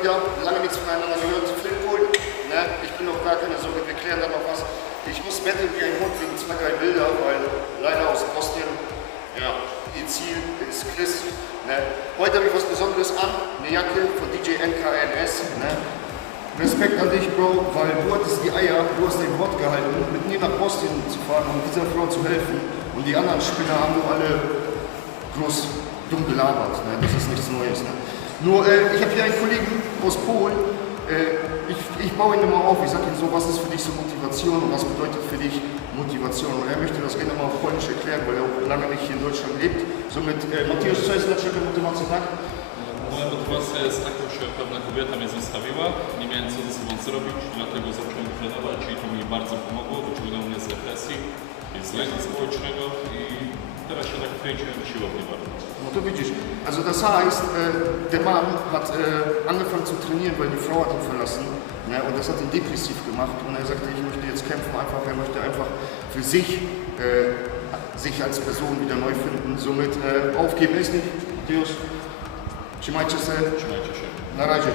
wieder, lange nichts voneinander gehört. Phil, ne? Ich bin noch gar keine Sorge, wir klären da noch was. Ich muss betteln wie ein Hund wegen 2, 3 Bilder, weil leider aus Bosnien, ja, ihr Ziel ist Chris. Ne? Heute habe ich was Besonderes an, eine Jacke von DJ NKNS. Ne? Respekt an dich, Bro, weil du hattest die Eier, du hast dein Wort gehalten, mit mir nach Bosnien zu fahren, um dieser Frau zu helfen. Und die anderen Spinner haben nur alle groß dumm gelabert. Ne? Das ist nichts Neues. Ne? Nur, ich habe hier einen Kollegen aus Polen. Ich baue ihn immer auf, ich sage ihm so, was ist für dich so Motivation und was bedeutet für dich Motivation? Und er möchte das gerne mal auf Polnisch erklären, weil er auch lange nicht hier in Deutschland lebt. Somit, Mateusz, co jest dlaczego motywacja, tak? Moja motywacja jest taka, że pewna kobieta mnie zostawiła, nie miałem co ze sobą zrobić, dlatego zacząłem trenować i to mi bardzo pomogło, wyciągnęło mnie z depresji, z lęku społecznego i teraz się tak kręciłem w siłowni bardzo. No to widzisz, also das heißt, der Mann hat angefangen zu trainieren, weil die Frau hat ihn verlassen, ne, und das hat ihn depressiv gemacht und er sagte, ich möchte jetzt kämpfen, einfach, er möchte einfach für sich, sich als Person wieder neu finden, somit aufgeben ist nicht. Mateusz, trzymajcie się. Trzymajcie się. Na razie.